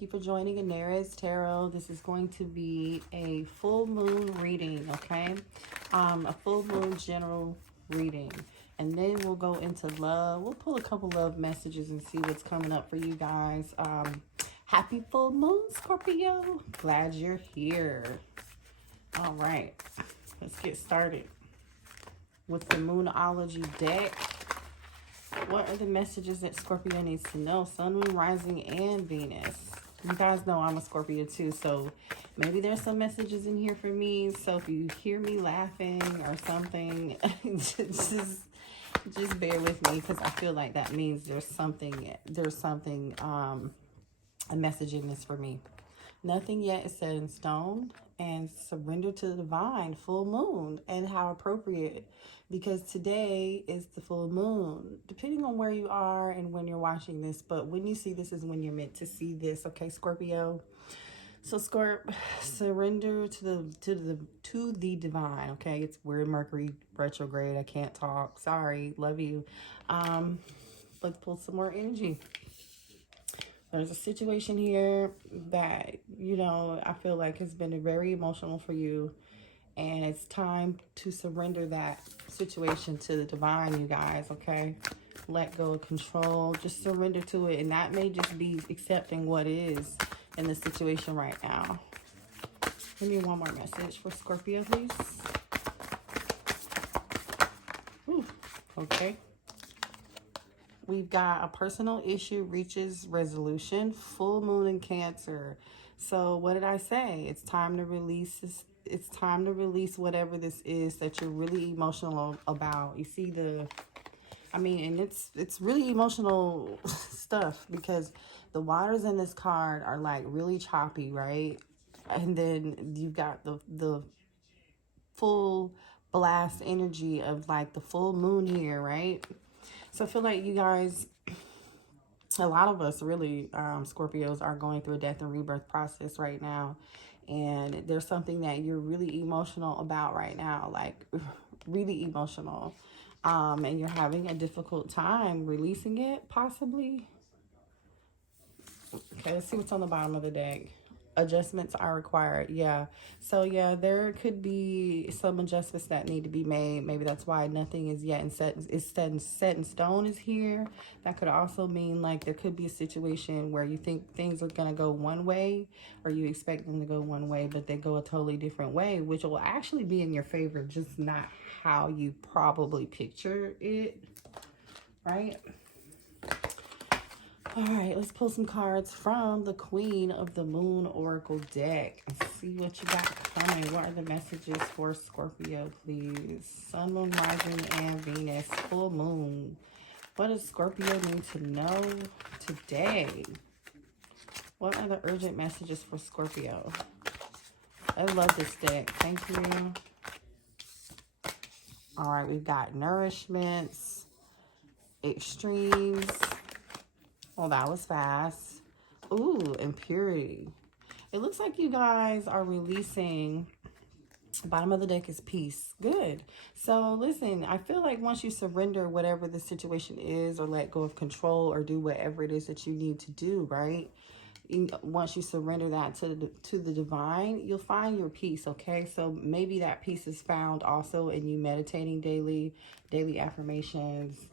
Thank you for joining Anera's Tarot. This is going to be a full moon reading, okay? A full moon general reading. And then we'll go into love. We'll pull a couple love messages and see what's coming up for you guys. Happy full moon, Scorpio. Glad you're here. All right, let's get started with the Moonology deck. What are the messages that Scorpio needs to know? Sun, Moon, Rising, and Venus. You guys know I'm a Scorpio too, so maybe there's some messages in here for me. So if you hear me laughing or something, just bear with me, because I feel like that means there's something, a message in this for me. Nothing yet is set in stone, and surrender to the divine. Full moon, and how appropriate, because today is the full moon, depending on where you are and when you're watching this. But when you see this is when you're meant to see this, okay, Scorpio? So surrender to the divine, okay? It's weird, Mercury retrograde. I can't talk. Sorry. Love you. Let's pull some more energy. There's a situation here that, you know, I feel like has been very emotional for you. And it's time to surrender that situation to the divine, you guys, okay? Let go of control. Just surrender to it. And that may just be accepting what is in the situation right now. Give me one more message for Scorpio, please. Ooh, okay. We've got a personal issue reaches resolution. Full moon in Cancer. So what did I say? It's time to release this. It's time to release whatever this is that you're really emotional about. You see and it's really emotional stuff, because the waters in this card are like really choppy, right? And then you've got the full blast energy of like the full moon here, right? So I feel like you guys, a lot of us really, Scorpios, are going through a death and rebirth process right now. And there's something that you're really emotional about right now, like really emotional. And you're having a difficult time releasing it, possibly. Okay, let's see what's on the bottom of the deck. Adjustments are required. Yeah. So yeah, there could be some adjustments that need to be made. Maybe that's why nothing is yet set in stone is here. That could also mean like there could be a situation where you think things are gonna go one way, or you expect them to go one way, but they go a totally different way, which will actually be in your favor, just not how you probably picture it, right? All right, let's pull some cards from the Queen of the Moon Oracle deck and see what you got coming. What are the messages for Scorpio, please? Sun, Moon, Rising, and Venus. Full moon. What does Scorpio need to know today? What are the urgent messages for Scorpio? I love this deck. Thank you. All right, we've got nourishments, extremes. Well, that was fast. Ooh, impurity. It looks like you guys are releasing. The bottom of the deck is peace. Good. So listen, I feel like once you surrender whatever the situation is, or let go of control, or do whatever it is that you need to do, right? Once you surrender that to the divine, you'll find your peace, okay? So maybe that peace is found also in you meditating daily affirmations,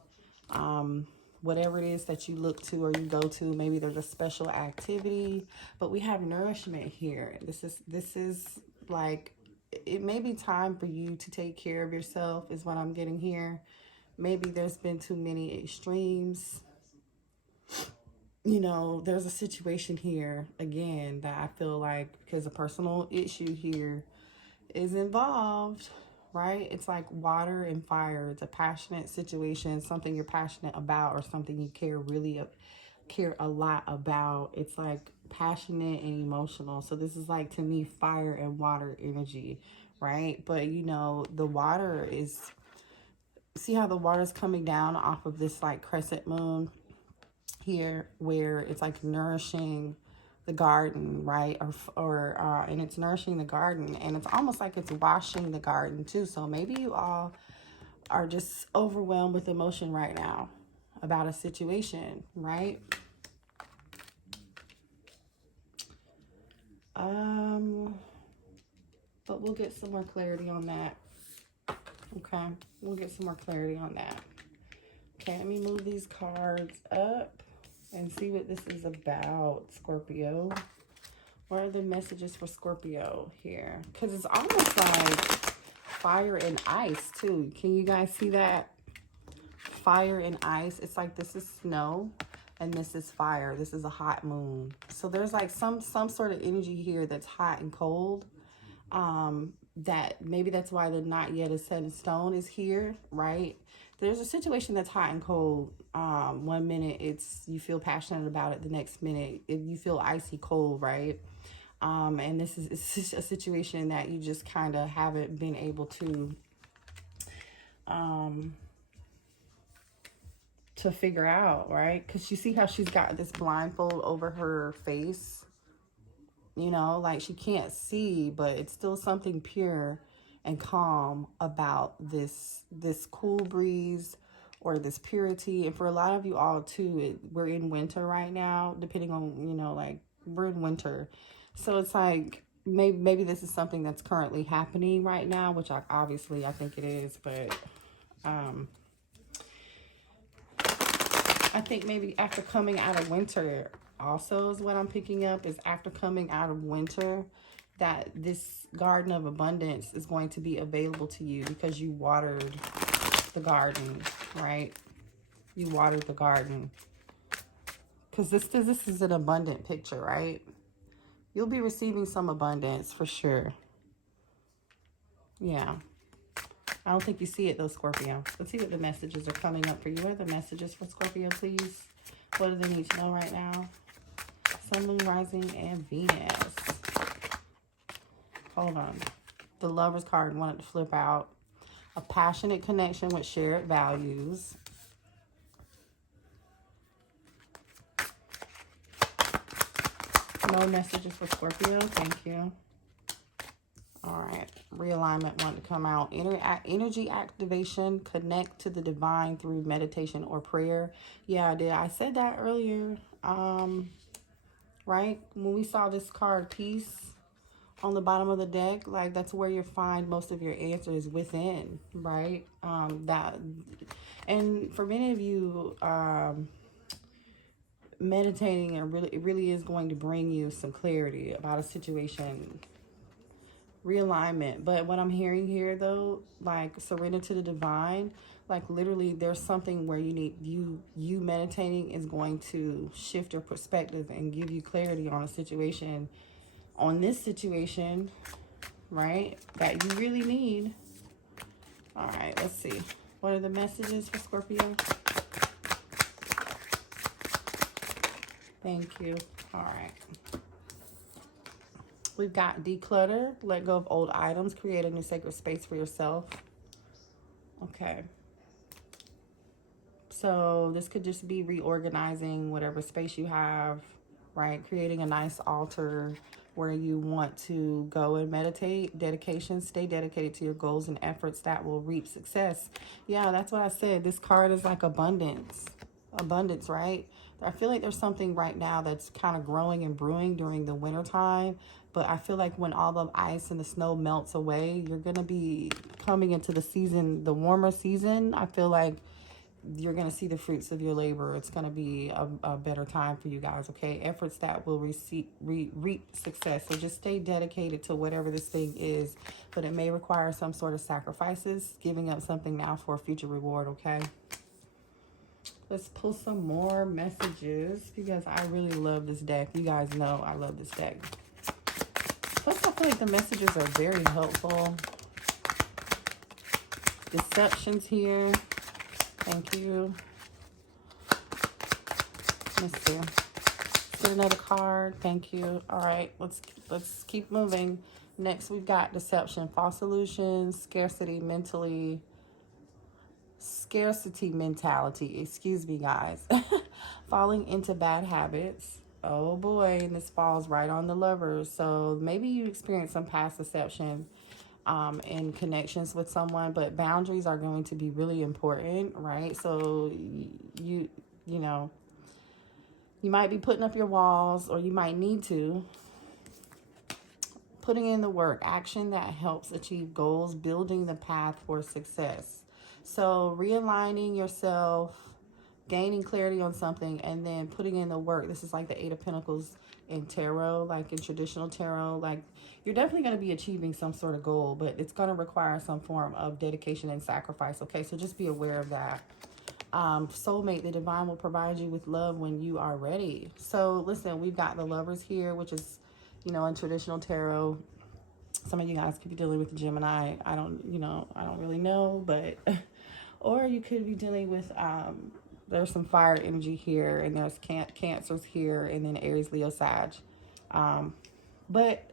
whatever it is that you look to or you go to. Maybe there's a special activity, but we have nourishment here. This is like, it may be time for you to take care of yourself, is what I'm getting here. Maybe there's been too many extremes. You know, there's a situation here again that I feel like, because a personal issue here is involved, right? It's like water and fire. It's a passionate situation, something you're passionate about, or something you care a lot about. It's like passionate and emotional. So this is like, to me, fire and water energy, right? But you know, the water is, see how the water is coming down off of this like crescent moon here, where it's like nourishing the garden, right? And it's nourishing the garden, and it's almost like it's washing the garden too. So maybe you all are just overwhelmed with emotion right now about a situation, right? But we'll get some more clarity on that. Okay, we'll get some more clarity on that. Okay, let me move these cards up and see what this is about, Scorpio. What are the messages for Scorpio here? Because it's almost like fire and ice, too. Can you guys see that? Fire and ice. It's like this is snow and this is fire. This is a hot moon. So there's like some sort of energy here that's hot and cold. That maybe that's why the not yet is set in stone is here, right? There's a situation that's hot and cold. 1 minute you feel passionate about it, the next minute you feel icy cold, right? And it's just a situation that you just kind of haven't been able to figure out, right? Because you see how she's got this blindfold over her face, you know, like she can't see, but it's still something pure and calm about this cool breeze or this purity. And for a lot of you all too, we're in winter right now, depending on, you know, like we're in winter. So it's like maybe this is something that's currently happening right now, which obviously I think it is, but I think maybe after coming out of winter also is what I'm picking up, is after coming out of winter that this garden of abundance is going to be available to you because you watered the garden, right? You watered the garden. Because this is an abundant picture, right? You'll be receiving some abundance for sure. Yeah. I don't think you see it though, Scorpio. Let's see what the messages are coming up for you. What are the messages for Scorpio, please? What do they need to know right now? Sun, Moon, Rising, and Venus. Hold on. The Lover's card wanted to flip out. A passionate connection with shared values. No messages for Scorpio. Thank you. All right. Realignment wanted to come out. Energy activation. Connect to the divine through meditation or prayer. Yeah, I did. I said that earlier. Right? When we saw this card, peace, on the bottom of the deck, like that's where you find most of your answers within, right? And for many of you, meditating it really is going to bring you some clarity about a situation, realignment. But what I'm hearing here though, like surrender to the divine, like literally there's something where you meditating is going to shift your perspective and give you clarity on a situation, on this situation, right, that you really need. All right, let's see. What are the messages for Scorpio? Thank you. All right. We've got declutter, let go of old items, create a new sacred space for yourself. Okay. So this could just be reorganizing whatever space you have, right? Creating a nice altar where you want to go and meditate. Dedication, stay dedicated to your goals and efforts that will reap success. Yeah, that's what I said. This card is like abundance, right? I feel like there's something right now that's kind of growing and brewing during the winter time. But I feel like when all the ice and the snow melts away, you're going to be coming into the season, the warmer season. I feel like you're going to see the fruits of your labor. It's going to be a better time for you guys, okay? Efforts that will reap success. So just stay dedicated to whatever this thing is. But it may require some sort of sacrifices, giving up something now for a future reward, okay? Let's pull some more messages because I really love this deck. You guys know I love this deck. Plus, I feel like the messages are very helpful. Deceptions here. Thank you. Let's see. Let's get another card. Thank you. All right, let's keep moving. Next, we've got deception, false illusions, scarcity mentality. Excuse me, guys. Falling into bad habits. Oh boy, and this falls right on the Lovers. So maybe you experienced some past deception in connections with someone, but boundaries are going to be really important, right? So you know, you might be putting up your walls, or you might need to, putting in the work, action that helps achieve goals, building the path for success. So realigning yourself, gaining clarity on something, and then putting in the work. This is like the Eight of Pentacles in tarot, like in traditional tarot. Like, you're definitely going to be achieving some sort of goal, but it's going to require some form of dedication and sacrifice. Okay, so just be aware of that. Soulmate, the divine will provide you with love when you are ready. So listen, we've got the Lovers here, which is, you know, in traditional tarot. Some of you guys could be dealing with Gemini. I don't really know, but or you could be dealing with there's some fire energy here, and there's Cancers here, and then Aries, Leo, Sag. But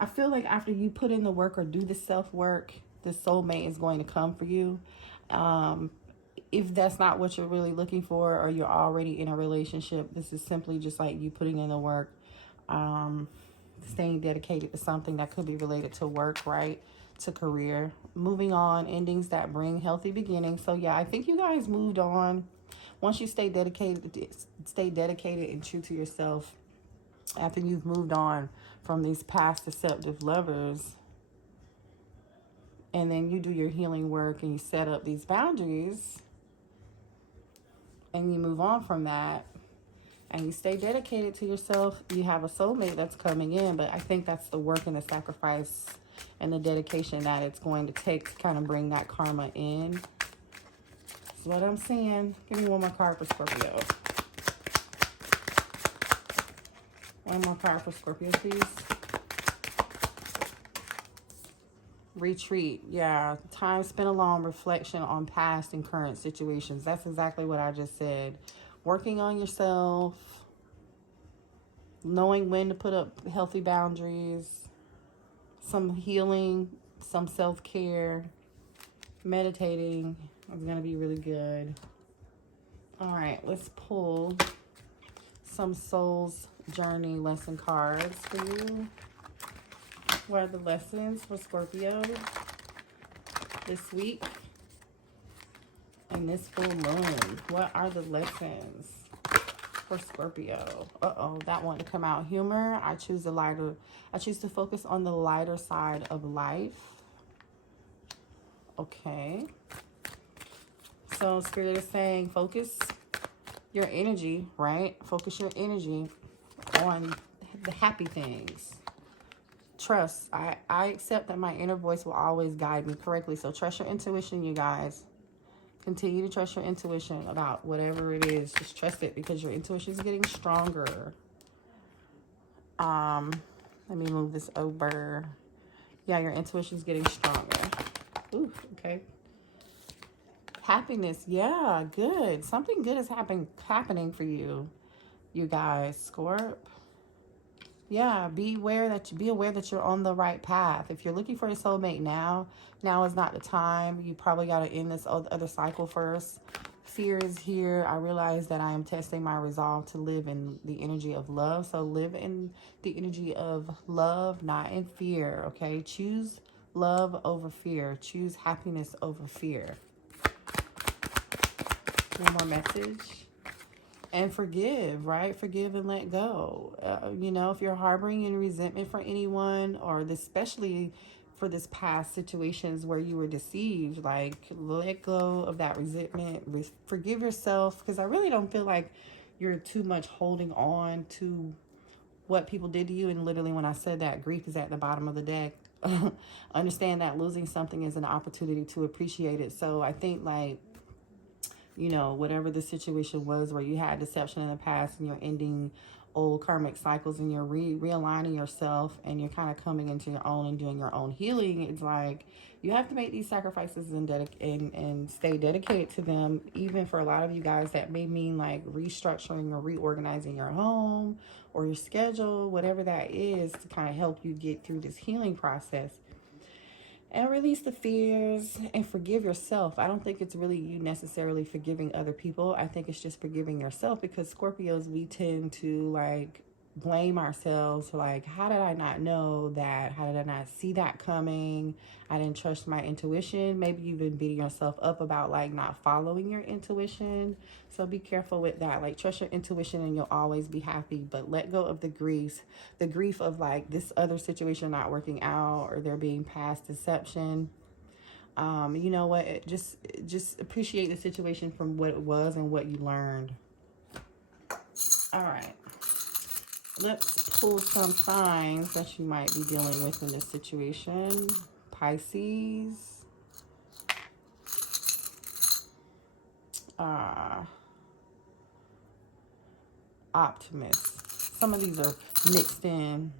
I feel like after you put in the work or do the self-work, the soulmate is going to come for you. If that's not what you're really looking for, or you're already in a relationship, this is simply just like you putting in the work, staying dedicated to something that could be related to work, right? To career, moving on, endings that bring healthy beginnings. So yeah, I think you guys moved on. Once you stay dedicated and true to yourself, after you've moved on from these past deceptive lovers, and then you do your healing work and you set up these boundaries and you move on from that and you stay dedicated to yourself, you have a soulmate that's coming in. But I think that's the work and the sacrifice and the dedication that it's going to take to kind of bring that karma in. That's what I'm seeing. Give me one more card for Scorpio. One more card for Scorpio, please. Retreat. Yeah. Time spent alone, reflection on past and current situations. That's exactly what I just said. Working on yourself, knowing when to put up healthy boundaries, some healing, some self-care, meditating is going to be really good. All right, let's pull some Soul's Journey lesson cards for you. What are the lessons for Scorpio this week and this full moon? What are the lessons for Scorpio? That one to come out. Humor. I choose to focus on the lighter side of life. Okay. So Spirit is saying focus your energy, right? Focus your energy on the happy things. Trust. I accept that my inner voice will always guide me correctly. So trust your intuition, you guys. Continue to trust your intuition about whatever it is. Just trust it, because your intuition is getting stronger. Let me move this over. Yeah, your intuition is getting stronger. Ooh, okay. Happiness. Yeah, good. Something good is happening for you, you guys. Scorp. Yeah, be aware that you're on the right path. If you're looking for a soulmate now is not the time. You probably got to end this other cycle first. Fear is here. I realize that I am testing my resolve to live in the energy of love. So live in the energy of love, not in fear, okay? Choose love over fear. Choose happiness over fear. One more message. And forgive, right? Forgive and let go. If you're harboring any resentment for anyone, or especially for this past situations where you were deceived, like, let go of that resentment. Forgive yourself, because I really don't feel like you're too much holding on to what people did to you. And literally, when I said that, grief is at the bottom of the deck. Understand that losing something is an opportunity to appreciate it. So I think, like, whatever the situation was where you had deception in the past and you're ending old karmic cycles and you're realigning yourself and you're kind of coming into your own and doing your own healing, it's like you have to make these sacrifices and stay dedicated to them. Even for a lot of you guys, that may mean like restructuring or reorganizing your home or your schedule, whatever that is, to kind of help you get through this healing process. And release the fears and forgive yourself. I don't think it's really you necessarily forgiving other people. I think it's just forgiving yourself, because Scorpios, we tend to, like, blame ourselves, like, how did I not know that? How did I not see that coming? I didn't trust my intuition. Maybe you've been beating yourself up about like not following your intuition. So be careful with that. Like, trust your intuition and you'll always be happy, but let go of the grief of like this other situation not working out, or there being past deception. You know what, just appreciate the situation from what it was and what you learned. All right, let's pull some signs that you might be dealing with in this situation. Pisces, optimist. Some of these are mixed in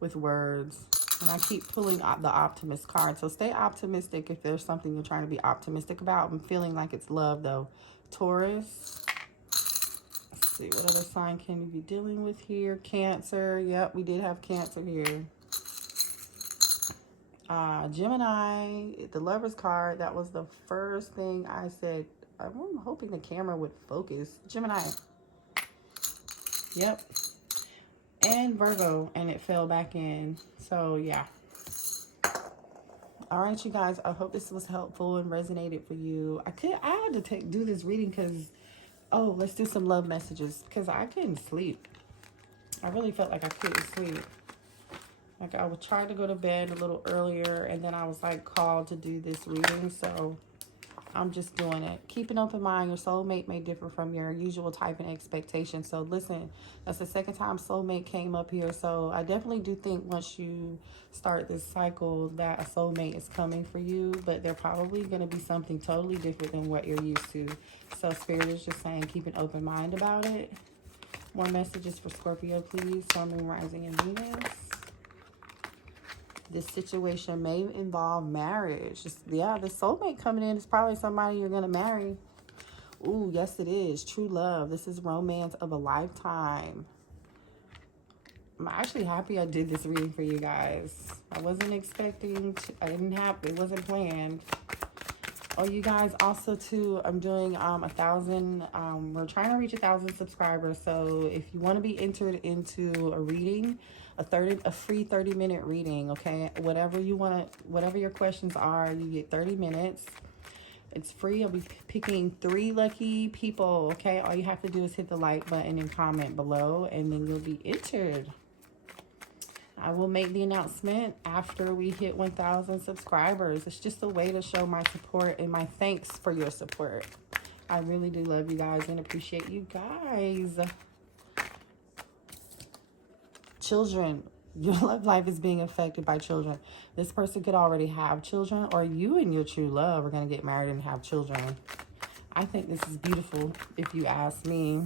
with words, and I keep pulling out the optimist card. So stay optimistic if there's something you're trying to be optimistic about. I'm feeling like it's love though. Taurus. Let's see, what other sign can you be dealing with here? Cancer. Yep, we did have Cancer here. Gemini, the Lover's card. That was the first thing I said. I'm hoping the camera would focus. Gemini. Yep. And Virgo, and it fell back in. So yeah. All right, you guys, I hope this was helpful and resonated for you. I had to do this reading because, oh, let's do some love messages, because I couldn't sleep. I really felt like I couldn't sleep. Like, I would try to go to bed a little earlier, and then I was like called to do this reading. So I'm just doing it. Keep an open mind. Your soulmate may differ from your usual type and expectation. So listen, that's the second time soulmate came up here. So I definitely do think once you start this cycle that a soulmate is coming for you, but they're probably going to be something totally different than what you're used to. So Spirit is just saying keep an open mind about it. More messages for Scorpio, please. Sun, Moon, Rising, and Venus. This situation may involve marriage. Yeah, the soulmate coming in is probably somebody you're going to marry. Ooh, yes, it is. True love. This is romance of a lifetime. I'm actually happy I did this reading for you guys. I wasn't expecting to, it wasn't planned. Oh, you guys, also too, I'm doing 1,000, we're trying to reach 1,000 subscribers. So if you want to be entered into a reading, a free 30-minute reading, okay? Whatever your questions are, you get 30 minutes. It's free. I'll be picking 3 lucky people, okay? All you have to do is hit the like button and comment below, and then you'll be entered. I will make the announcement after we hit 1,000 subscribers. It's just a way to show my support and my thanks for your support. I really do love you guys and appreciate you guys. Children, your love life is being affected by children. This person could already have children, or you and your true love are going to get married and have children. I think this is beautiful, if you ask me.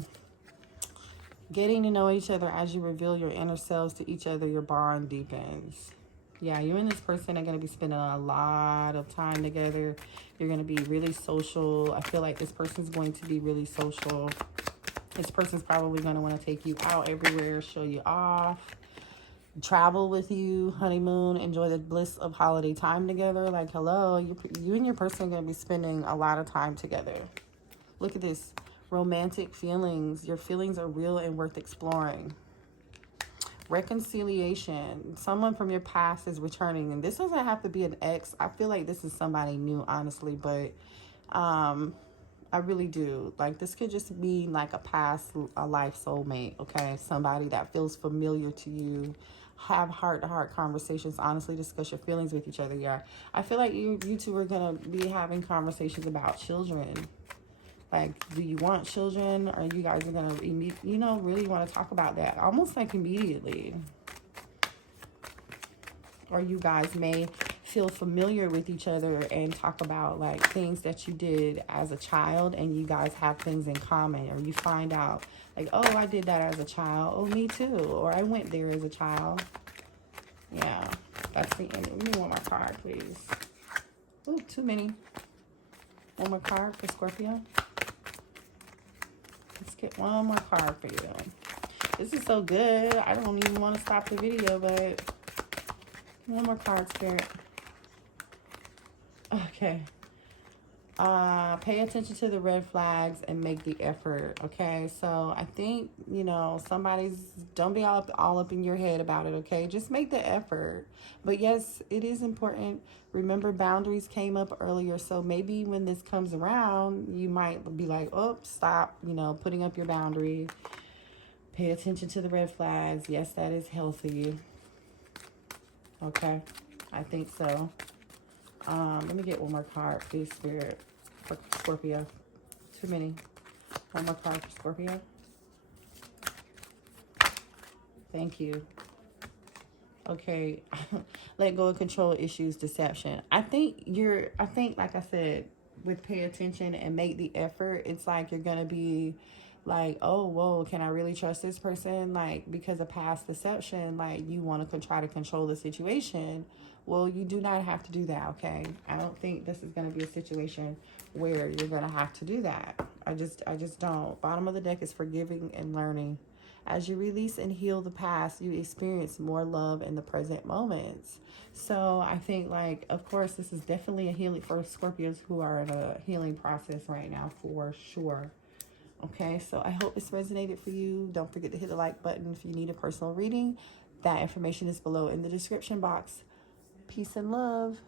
Getting to know each other as you reveal your inner selves to each other, your bond deepens. Yeah, you and this person are going to be spending a lot of time together. You're going to be really social. I feel like this person's going to be really social. This person's probably going to want to take you out everywhere, show you off, travel with you, honeymoon, enjoy the bliss of holiday time together. Like, hello, you and your person are going to be spending a lot of time together. Look at this. Romantic feelings. Your feelings are real and worth exploring. Reconciliation. Someone from your past is returning, and this doesn't have to be an ex. I feel like this is somebody new, honestly, but I really do. Like, this could just be like a life soulmate, okay? Somebody that feels familiar to you. Have heart-to-heart conversations. Honestly, discuss your feelings with each other. Yeah, I feel like you two are gonna be having conversations about children. Like, do you want children? Or you guys are going to, really want to talk about that almost like immediately. Or you guys may feel familiar with each other and talk about like things that you did as a child, and you guys have things in common. Or you find out like, oh, I did that as a child. Oh, me too. Or I went there as a child. Yeah, that's the end. Give me one more card, please. Oh, too many. One more card for Scorpio. Let's get one more card for you. This is so good. I don't even want to stop the video, but one more card, Spirit. Okay. Pay attention to the red flags and make the effort. Okay, so I think, you know, don't be all up in your head about it. Okay, just make the effort. But yes, it is important. Remember, boundaries came up earlier, so maybe when this comes around, you might be like, oh, stop, you know, putting up your boundary. Pay attention to the red flags. Yes, that is healthy. Okay, I think so. Let me get one more card, please, Spirit, for Scorpio. Too many. One more card for Scorpio. Thank you. Okay. Let go of control issues, deception. I think, like I said, with pay attention and make the effort, it's like you're going to be like, oh, whoa, can I really trust this person? Like, because of past deception, like, you want to try to control the situation. Well, you do not have to do that, okay? I don't think this is going to be a situation where you're going to have to do that. I just don't. Bottom of the deck is forgiving and learning. As you release and heal the past, you experience more love in the present moments. So I think, like, of course, this is definitely a healing for Scorpios who are in a healing process right now, for sure. Okay, so I hope this resonated for you. Don't forget to hit the like button if you need a personal reading. That information is below in the description box. Peace and love.